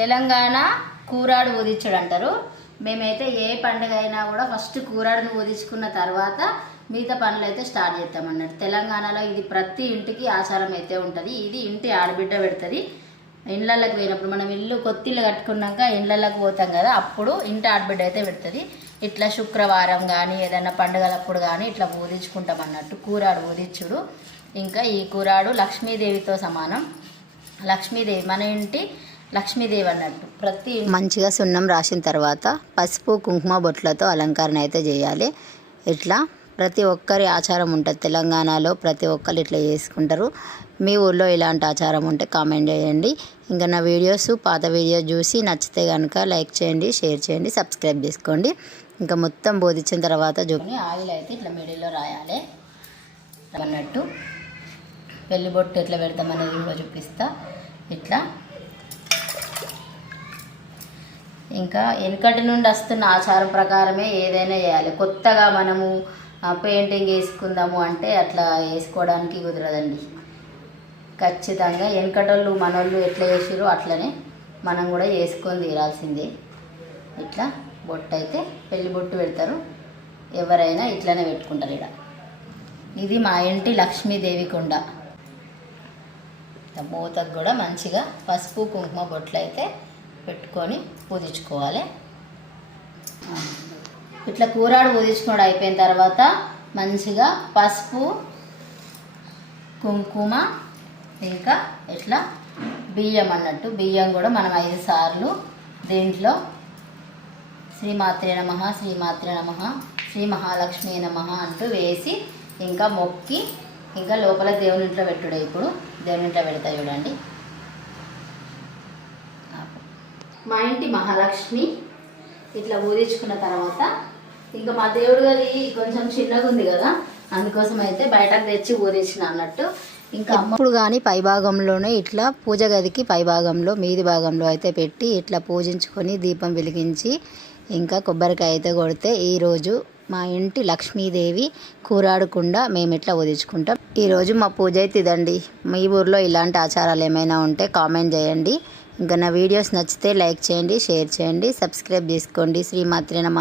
తెలంగాణ కూరాడు ఊదించడు అంటారు మేమైతే ఏ పండుగ అయినా కూడా ఫస్ట్ కూరాడును ఊదించుకున్న తర్వాత మిగతా పనులు అయితే స్టార్ట్ చేస్తామన్నట్టు. తెలంగాణలో ఇది ప్రతి ఇంటికి ఆచారం అయితే ఉంటుంది. ఇది ఇంటి ఆడబిడ్డ పెడుతుంది. ఇండ్లకి పోయినప్పుడు మనం ఇల్లు కొత్తిళ్ళు కట్టుకున్నాక ఇండ్లలోకి పోతాం కదా అప్పుడు ఇంటి ఆడబిడ్డ అయితే పెడుతుంది. ఇట్లా శుక్రవారం కానీ ఏదైనా పండుగలప్పుడు కానీ ఇట్లా ఊదించుకుంటాం అన్నట్టు. కూరాడు ఊదించుడు ఇంకా ఈ కూరాడు లక్ష్మీదేవితో సమానం. లక్ష్మీదేవి మన ఇంటి లక్ష్మీదేవి అన్నట్టు. ప్రతి మంచిగా సున్నం రాసిన తర్వాత పసుపు కుంకుమ బొట్లతో అలంకరణ అయితే చేయాలి. ఇట్లా ప్రతి ఒక్కరి ఆచారం ఉంటుంది. తెలంగాణలో ప్రతి ఒక్కరు ఇట్లా చేసుకుంటారు. మీ ఊర్లో ఇలాంటి ఆచారం ఉంటే కామెంట్ చేయండి. ఇంకా నా వీడియోస్ పాత వీడియోస్ చూసి నచ్చితే కనుక లైక్ చేయండి షేర్ చేయండి సబ్స్క్రైబ్ చేసుకోండి. ఇంకా మొత్తం బోధించిన తర్వాత చూపి ఆయిల్ అయితే ఇట్లా మిడిల్లో రాయాలి. అన్నట్టు. పెళ్ళి బొట్టు ఎట్లా పెడతామనేది కూడా చూపిస్తా. ఇట్లా ఇంకా వెనుకటి నుండి వస్తున్న ఆచారం ప్రకారమే ఏదైనా చేయాలి. కొత్తగా మనము పెయింటింగ్ వేసుకుందాము అంటే అట్లా వేసుకోవడానికి కుదరదండి. ఖచ్చితంగా వెనకటోళ్ళు మనోళ్ళు ఎట్లా చేసిరో అట్లనే మనం కూడా వేసుకొని తీరాల్సిందే. ఇట్లా బొట్టు అయితే పెళ్ళి బొట్టు పెడతారు. ఎవరైనా ఇట్లనే పెట్టుకుంటారు ఇక్కడ ఇది మా ఇంటి లక్ష్మీదేవి కొండ. మూతకు కూడా మంచిగా పసుపు కుంకుమ బొట్లు అయితే పెట్టుకొని పూజించుకోవాలి ఇట్లా కూరాడు పూజించుకోవడం అయిపోయిన తర్వాత మంచిగా పసుపు కుంకుమ ఇంకా ఇట్లా బియ్యం అన్నట్టు. బియ్యం కూడా మనం ఐదు సార్లు దీంట్లో శ్రీమాత్రే నమ శ్రీమాత్రే నమ శ్రీ మహాలక్ష్మి నమ అంటూ వేసి ఇంకా మొక్కి ఇంకా లోపల దేవుని ఇంట్లో పెట్టుడే. ఇప్పుడు దేవుని ఇంట్లో పెడతా చూడండి. మా ఇంటి మహాలక్ష్మి ఇట్లా ఊదించుకున్న తర్వాత ఇంకా మా దేవుడు గది కొంచెం చిన్నగా ఉంది కదా అందుకోసం అయితే బయటకు తెచ్చి ఊదించిన అన్నట్టు. ఇంకా అప్పుడు కానీ పై భాగంలోనే ఇట్లా పూజ గదికి పై భాగంలో మీది భాగంలో అయితే పెట్టి ఇట్లా పూజించుకొని దీపం వెలిగించి ఇంకా కొబ్బరికాయ అయితే కొడితే ఈరోజు మా ఇంటి లక్ష్మీదేవి కూరాడకుండా మేము ఇట్లా ఊదించుకుంటాం. ఈరోజు మా పూజ అయితే ఇదండి. మీ ఊర్లో ఇలాంటి ఆచారాలు ఏమైనా ఉంటే కామెంట్ చేయండి. ఇంకా నా వీడియోస్ నచ్చితే లైక్ చేయండి షేర్ చేయండి సబ్స్క్రైబ్ చేసుకోండి. శ్రీమాత్రే నమ.